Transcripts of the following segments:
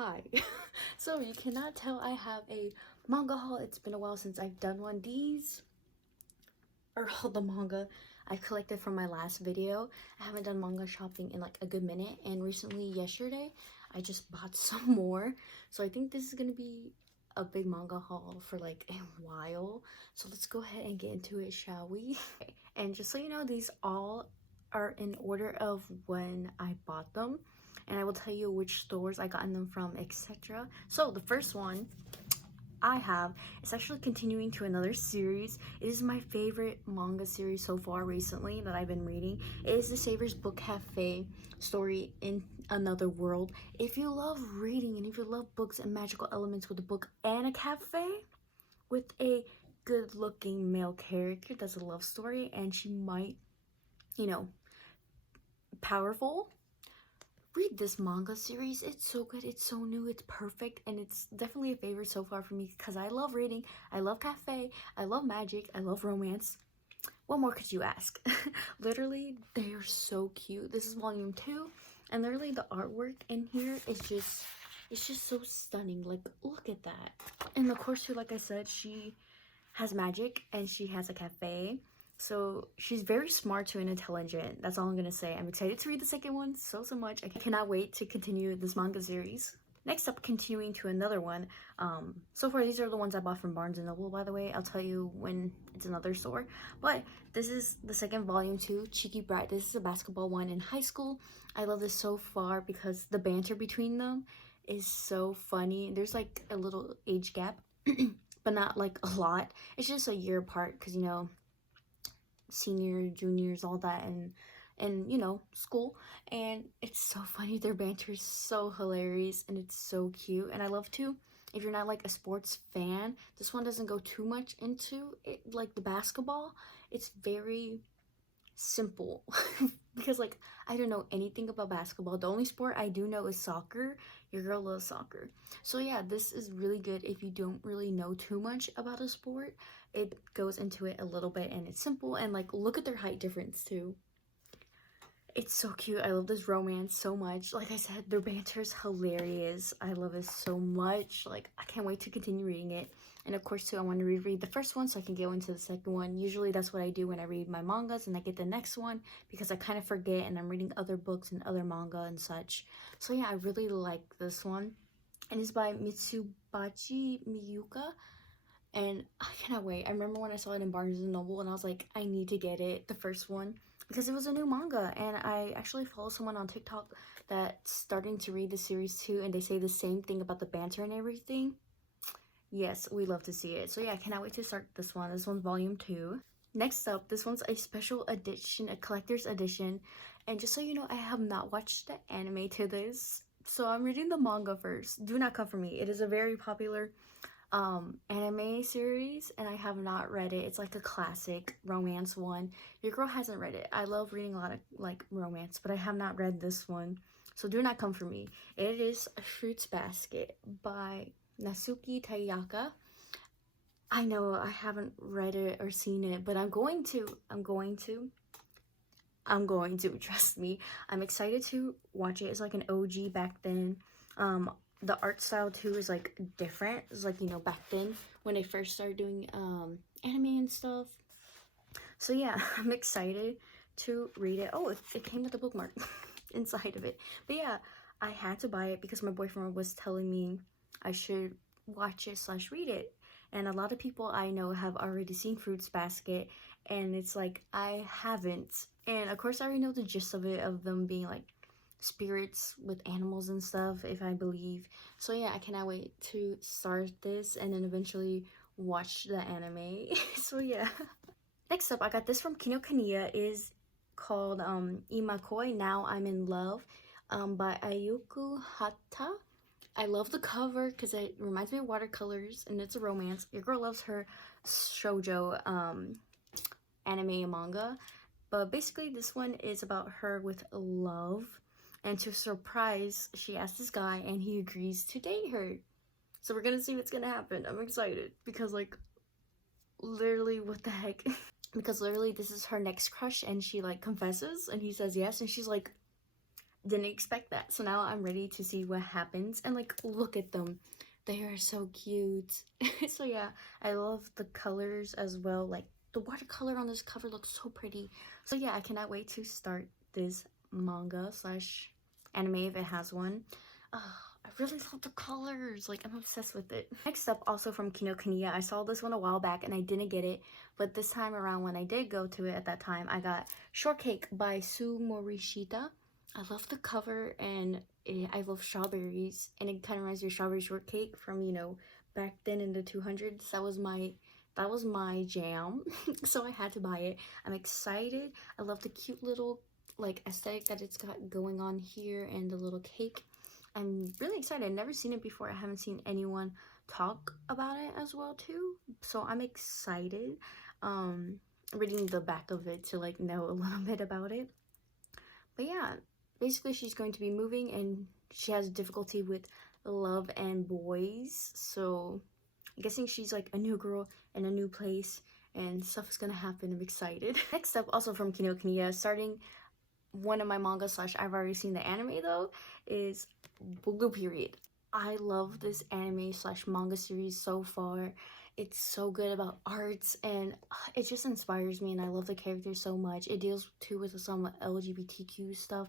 Hi. So you cannot tell I have a manga haul. It's been a while since I've done one. These are all the manga I collected from my last video. I haven't done manga shopping in like a good minute, and recently yesterday I just bought some more. So I think this is gonna be a big manga haul for like a while. So let's go ahead and get into it, shall we? And just so you know, these all are in order of when I bought them, and I will tell you which stores I gotten them from, etc. So the first one I have is actually continuing to another series. It is my favorite manga series so far recently that I've been reading. It is the Savers Book Cafe story in another world. If you love reading and if you love books and magical elements with a book and a cafe with a good looking male character that's a love story, and she might, you know, powerful, read this manga series. It's so good, it's so new, it's perfect, and it's definitely a favorite so far for me because I love reading, I love cafe, I love magic, I love romance. What more could you ask? Literally, they are so cute. This is volume 2, and literally the artwork in here is just, it's just so stunning. Like, look at that. And of course too, like I said, she has magic and she has a cafe. So she's very smart too and intelligent. That's all I'm gonna say. I'm excited to read the second one so much. I cannot wait to continue this manga series. Next up, continuing to another one. So far these are the ones I bought from Barnes & Noble, by the way. I'll tell you when it's another store. But this is the second volume 2, Cheeky Brat. This is a basketball one in high school. I love this so far because the banter between them is so funny. There's like a little age gap, but not like a lot. It's just a year apart because, you know, senior, juniors, all that, and you know, school. And it's so funny. Their banter is so hilarious and it's so cute. And I love to, if you're not like a sports fan, this one doesn't go too much into it, like the basketball. It's very simple because like I don't know anything about basketball. The only sport I do know is soccer. Your girl loves soccer. So yeah, this is really good if you don't really know too much about a sport. It goes into it a little bit and it's simple, and like look at their height difference too. It's so cute. I love this romance so much. Like I said, their banter is hilarious. I love it so much. Like, I can't wait to continue reading it. And of course too, I want to reread the first one so I can go into the second one. Usually that's what I do when I read my mangas and I get the next one, because I kind of forget and I'm reading other books and other manga and such. So yeah, I really like this one. And it's by Mitsubachi Miyuka. And I cannot wait. I remember when I saw it in Barnes & Noble and I was like, I need to get it, the first one, because it was a new manga. And I actually follow someone on TikTok that's starting to read the series too, and they say the same thing about the banter and everything. Yes, we love to see it. So yeah, I cannot wait to start this one. This one's volume 2. Next up, this one's a special edition, a collector's edition. And just so you know, I have not watched the anime to this, so I'm reading the manga first. Do not come for me. It is a very popular anime series and I have not read it. It's like a classic romance one. Your girl hasn't read it. I love reading a lot of like romance, but I have not read this one, so do not come for me. It is a Fruits Basket by Nasuki Tayaka. I know I haven't read it or seen it, but I'm going to, trust me. I'm excited to watch it. It's like an OG back then. The art style too is like different. It's like, you know, back then when I first started doing anime and stuff. So yeah, I'm excited to read it. Oh, it came with a bookmark inside of it. But yeah, I had to buy it because my boyfriend was telling me I should watch it / read it. And a lot of people I know have already seen Fruits Basket, and it's like I haven't. And of course I already know the gist of it, of them being like spirits with animals and stuff, if I believe. So yeah, I cannot wait to start this and then eventually watch the anime. So yeah. Next up, I got this from Kinokuniya. Is called Imakoi, Now I'm in Love, by Ayuku Hata. I love the cover because it reminds me of watercolors and it's a romance. Your girl loves her shoujo anime and manga. But basically this one is about her with love. And to surprise, she asks this guy and he agrees to date her. So we're gonna see what's gonna happen. I'm excited because like literally what the heck. Because literally this is her next crush and she like confesses and he says yes and she's like, didn't expect that. So now I'm ready to see what happens. And like, look at them. They are so cute. So yeah, I love the colors as well. Like the watercolor on this cover looks so pretty. So yeah, I cannot wait to start this manga slash anime if it has one. I really love the colors. Like, I'm obsessed with it. Next up, also from Kinokuniya, I saw this one a while back and I didn't get it. But this time around, when I did go to it at that time, I got Shortcake by Sue Morishita. I love the cover and I love strawberries. And it kind of reminds me of strawberry shortcake from, you know, back then in the 200s. That was my jam. So I had to buy it. I'm excited. I love the cute little like aesthetic that it's got going on here and the little cake. I'm really excited. I've never seen it before. I haven't seen anyone talk about it as well too. So I'm excited. Reading the back of it to like know a little bit about it. But yeah, basically she's going to be moving and she has difficulty with love and boys. So I'm guessing she's like a new girl in a new place and stuff is gonna happen. I'm excited. Next up, also from Kinokuniya, starting one of my manga slash I've already seen the anime though, is Blue Period. I love this anime slash manga series so far. It's so good about arts and it just inspires me and I love the characters so much. It deals too with some LGBTQ stuff.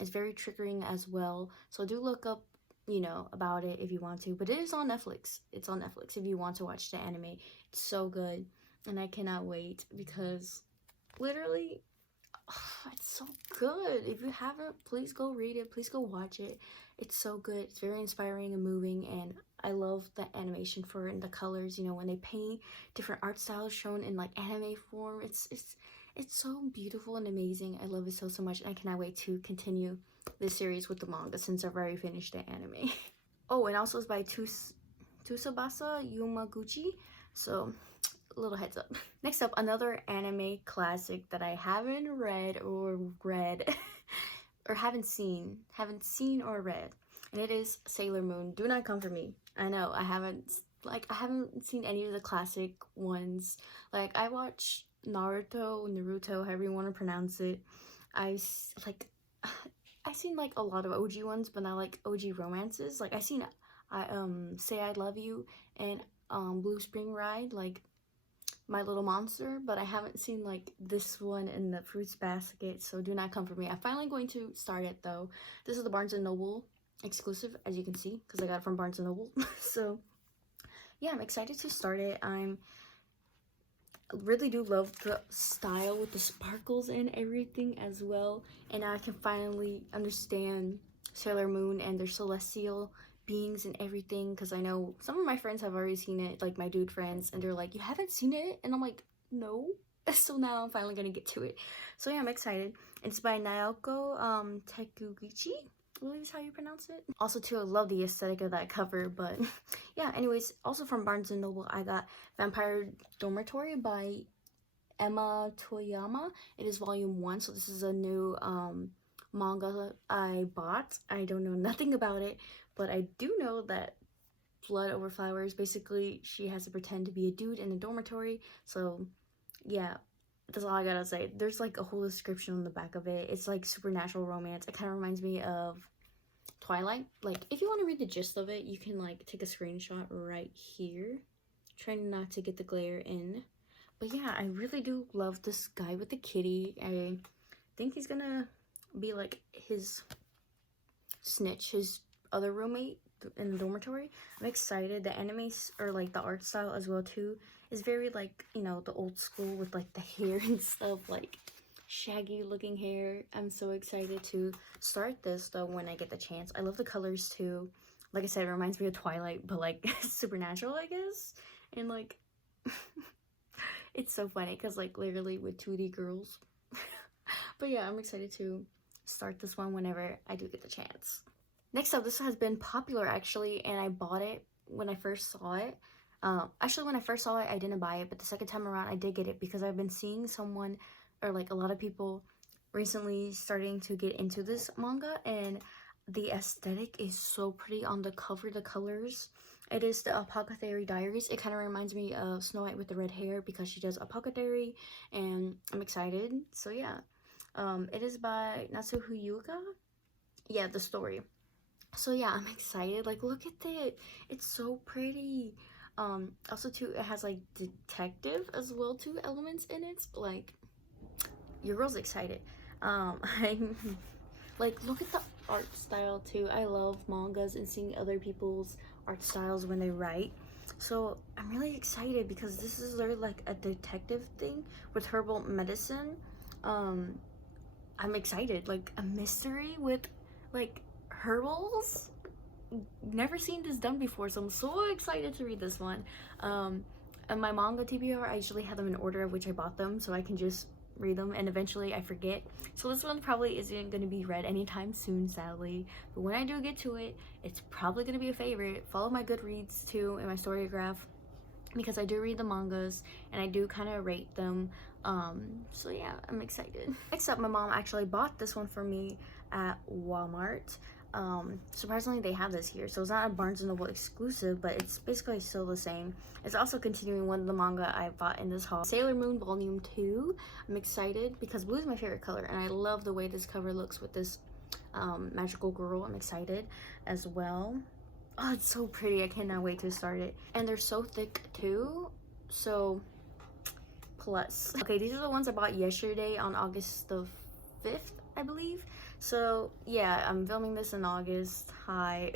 It's very triggering as well. So do look up, you know, about it if you want to. But it is on Netflix. It's on Netflix if you want to watch the anime. It's so good. And I cannot wait because literally it's so good. If you haven't, please go read it. Please go watch it. It's so good. It's very inspiring and moving, and I love the animation for it and the colors. You know, when they paint different art styles shown in like anime form, it's so beautiful and amazing. I love it so much, and I cannot wait to continue this series with the manga since I've already finished the anime. Oh, and also it's by Tsubasa Yumaguchi. So little heads up. Next up, another anime classic that I haven't read or haven't seen or read, and it is Sailor Moon. Do not come for me. I know I haven't seen any of the classic ones. Like I watch Naruto, however you want to pronounce it. I've seen like a lot of OG ones, but not like OG romances. Like I seen Say I Love You and Blue Spring Ride, like My Little Monster, but I haven't seen like this one in the Fruits Basket, so do not come for me. I'm finally going to start it though. This is the Barnes & Noble exclusive, as you can see, because I got it from Barnes & Noble. So yeah, I'm excited to start it. I really do love the style with the sparkles and everything as well, and I can finally understand Sailor Moon and their celestial beings and everything, because I know some of my friends have already seen it, like my dude friends, and they're like, you haven't seen it? And I'm like, no. So now I'm finally gonna get to it. So yeah, I'm excited. It's by Naoko Tekugichi, I believe is how you pronounce it. Also too, I love the aesthetic of that cover. But yeah, anyways, also from Barnes & Noble, I got Vampire Dormitory by Emma Toyama. It is volume 1, so this is a new manga I bought. I don't know nothing about it, but I do know that Blood Over Flowers, basically she has to pretend to be a dude in a dormitory. So yeah, that's all I gotta say. There's like a whole description on the back of it. It's like supernatural romance. It kind of reminds me of Twilight. Like if you want to read the gist of it, you can like take a screenshot right here. Trying not to get the glare in. But yeah, I really do love this guy with the kitty. I think he's gonna be like his snitch, his other roommate in the dormitory. I'm excited. The animes, or like the art style as well too, is very like, you know, the old school with like the hair and stuff, like shaggy looking hair. I'm so excited to start this though when I get the chance. I love the colors too. Like I said, it reminds me of Twilight, but like supernatural, I guess. And like it's so funny because like literally with 2D girls. But yeah, I'm excited to start this one whenever I do get the chance. Next up, this has been popular actually, and I bought it when I first saw it. Actually, when I first saw it, I didn't buy it, but the second time around, I did get it because I've been seeing someone, or like a lot of people recently starting to get into this manga, and the aesthetic is so pretty on the cover, the colors. It is the Apoca Diaries. It kind of reminds me of Snow White with the red hair because she does apothecary, and I'm excited. So yeah, it is by Natsuhu Yuka, yeah, the story. So yeah, I'm excited. Like, look at it. It's so pretty. Also too, it has like detective as well too elements in it. Like, your girl's excited. I'm like, look at the art style too. I love mangas and seeing other people's art styles when they write. So I'm really excited because this is literally like a detective thing with herbal medicine. Um, I'm excited. Like a mystery with like herbals. Never seen this done before, so I'm so excited to read this one. And my manga TBR, I usually have them in order of which I bought them, so I can just read them, and eventually I forget. So this one probably isn't going to be read anytime soon, sadly. But when I do get to it, it's probably going to be a favorite. Follow my Goodreads too and my storygraph, because I do read the mangas and I do kind of rate them. So yeah, I'm excited. Next up, my mom actually bought this one for me at Walmart. Surprisingly they have this here, so it's not a Barnes & Noble exclusive, but it's basically still the same. It's also continuing one of the manga I bought in this haul, Sailor Moon Volume 2. I'm excited because blue is my favorite color, and I love the way this cover looks with this magical girl. I'm excited as well. Oh, it's so pretty. I cannot wait to start it. And they're so thick too, so plus. Okay, these are the ones I bought yesterday on August the 5th, I believe. So yeah, I'm filming this in August. Hi.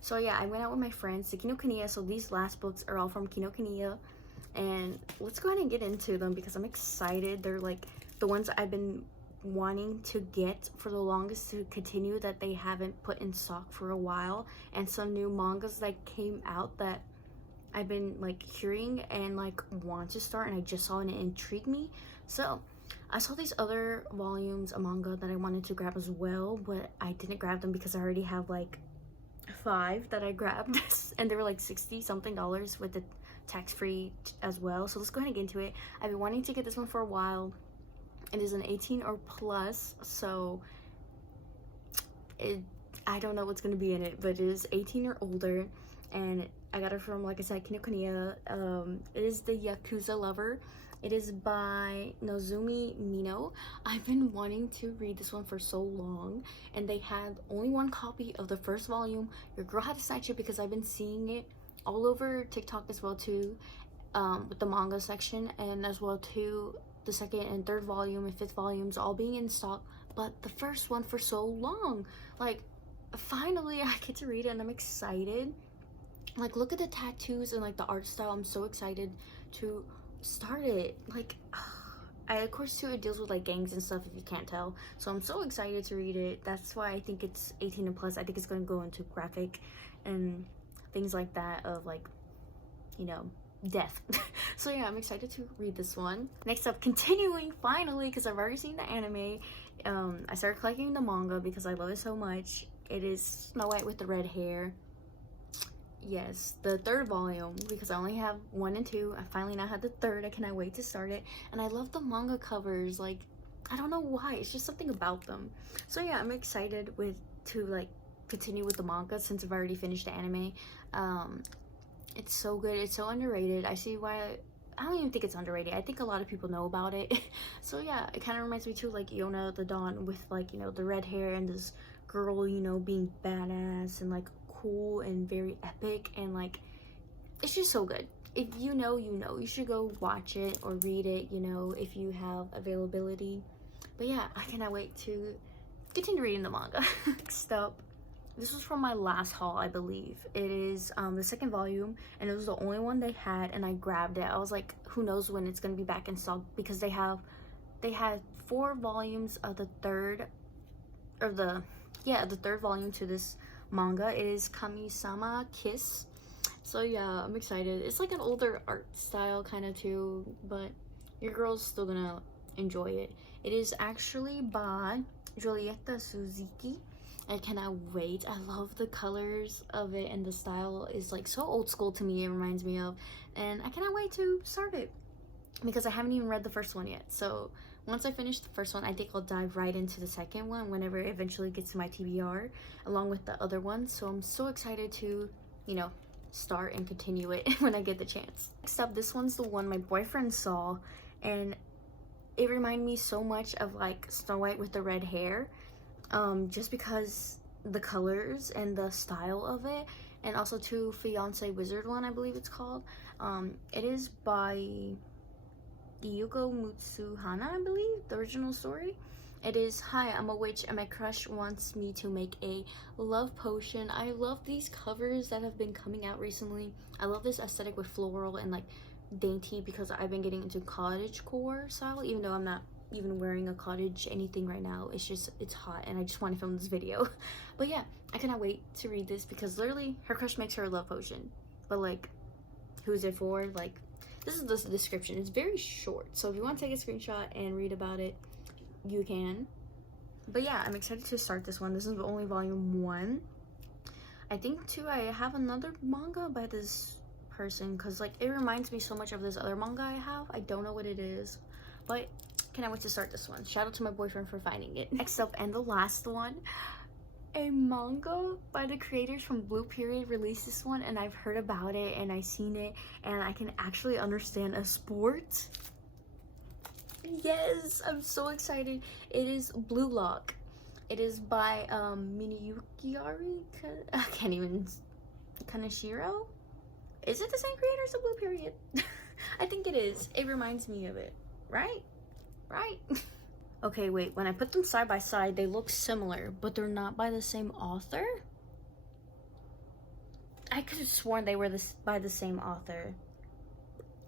So yeah, I went out with my friends to Kinokuniya. So these last books are all from Kinokuniya, and let's go ahead and get into them because I'm excited. They're like the ones I've been wanting to get for the longest to continue, that they haven't put in stock for a while, and some new mangas that came out that I've been like hearing and like want to start, and I just saw and it intrigued me. So I saw these other volumes of manga that I wanted to grab as well, but I didn't grab them because I already have like 5 that I grabbed and they were like 60 something dollars with the tax-free as well. So let's go ahead and get into it. I've been wanting to get this one for a while. It is an 18 or plus, so I don't know what's going to be in it, but it is 18 or older, and I got it from, like I said, Kinokuniya. It is the Yakuza Lover. It is by Nozumi Mino. I've been wanting to read this one for so long, and they had only one copy of the first volume. Your girl had to snatch it because I've been seeing it all over TikTok as well too, with the manga section, and as well too the second and third volume and 5th volumes all being in stock, but the first one for so long. Like, finally I get to read it and I'm excited. Like, look at the tattoos and like the art style. I'm so excited to start it. Like, of course too, it deals with like gangs and stuff if you can't tell, so I'm so excited to read it. That's why I think it's 18 and plus. I think it's going to go into graphic and things like that, of like, you know, death. So yeah, I'm excited to read this one. Next up, continuing finally, because I've already seen the anime, I started collecting the manga because I love it so much. It is Snow White with the red hair. Yes, the 3rd volume, because I only have 1 and 2. I finally now have the 3rd. I cannot wait to start it, and I love the manga covers. Like, I don't know why, it's just something about them. So yeah, I'm excited to like continue with the manga since I've already finished the anime. It's so good. It's so underrated. I see why. I don't even think it's underrated. I think a lot of people know about it. So yeah, it kind of reminds me too, like Yona the Dawn, with like, you know, the red hair and this girl, you know, being badass and like cool and very epic, and like it's just so good. If you know, you know. You should go watch it or read it, you know, if you have availability. But yeah, I cannot wait to continue reading the manga. Next up, this was from my last haul, I believe. It is the 2nd volume, and it was the only one they had, and I grabbed it. I was like, who knows when it's gonna be back in stock, because they had 4 volumes of the 3rd volume to this manga. It is Kamisama Kiss. So yeah, I'm excited. It's like an older art style kind of too, but your girl's still gonna enjoy it. It is actually by Giulietta Suzuki. I cannot wait. I love the colors of it, and the style is like so old school to me. It reminds me of, and I cannot wait to start it because I haven't even read the first one yet. So once I finish the first one, I think I'll dive right into the second one whenever it eventually gets to my TBR along with the other ones. So I'm so excited to, you know, start and continue it when I get the chance. Next up, this one's the one my boyfriend saw, and it reminded me so much of like Snow White with the red hair. just because the colors and the style of it, and also to Fiance Wizard one, I believe it's called. It is by Yuko Mutsuhana, I believe, the original story. It is, hi, I'm a witch and my crush wants me to make a love potion. I love these covers that have been coming out recently. I love this aesthetic with floral and like dainty because I've been getting into cottagecore style, even though I'm not even wearing a cottage anything right now. It's just, it's hot and I just want to film this video. But yeah, I cannot wait to read this because literally her crush makes her a love potion. But like, who's it for? Like, this is the description. It's very short, so if you want to take a screenshot and read about it, you can. But yeah, I'm excited to start this one. This is only volume 1. I think too I have another manga by this person because like it reminds me so much of this other manga I have. I don't know what it is, but cannot wait to start this one. Shout out to my boyfriend for finding it. Next up, and the last one, a manga by the creators from Blue Period released this one, and I've heard about it and I've seen it and I can actually understand a sport. Yes, I'm so excited. It is Blue Lock. It is by Miniyukiari. I can't even. Kaneshiro? Is it the same creators of Blue Period? I think it is. It reminds me of it. Right? Right? Okay, wait. When I put them side by side, they look similar, but they're not by the same author? I could have sworn they were by the same author.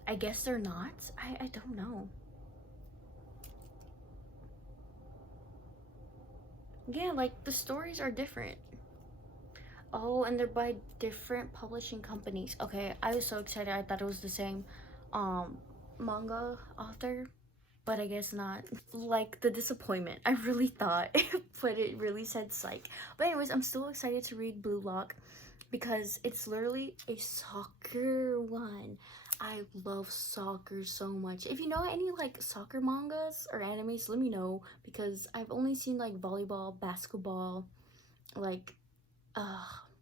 I guess they're not. I don't know. Yeah, like the stories are different. Oh, and they're by different publishing companies. Okay, I was so excited. I thought it was the same manga author, but I guess not. Like the disappointment. I really thought, but it really said psych. But anyways, I'm still excited to read Blue Lock because it's literally a soccer one. I love soccer so much. If you know any like soccer mangas or animes, let me know because I've only seen like volleyball, basketball, like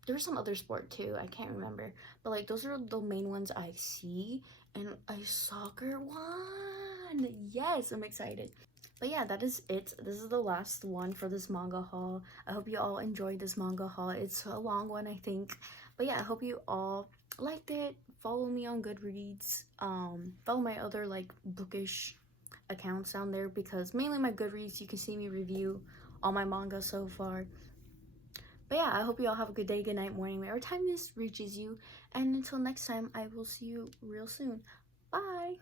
there's some other sport too, I can't remember, but like those are the main ones I see. And a soccer one, yes, I'm excited. But yeah, that is it. This is the last one for this manga haul. I hope you all enjoyed this manga haul. It's a long one, I think, but yeah, I hope you all liked it. Follow me on Goodreads, follow my other like bookish accounts down there because mainly my Goodreads, you can see me review all my manga so far. But yeah, I hope you all have a good day, good night, morning, whatever time this reaches you. And until next time, I will see you real soon. Bye!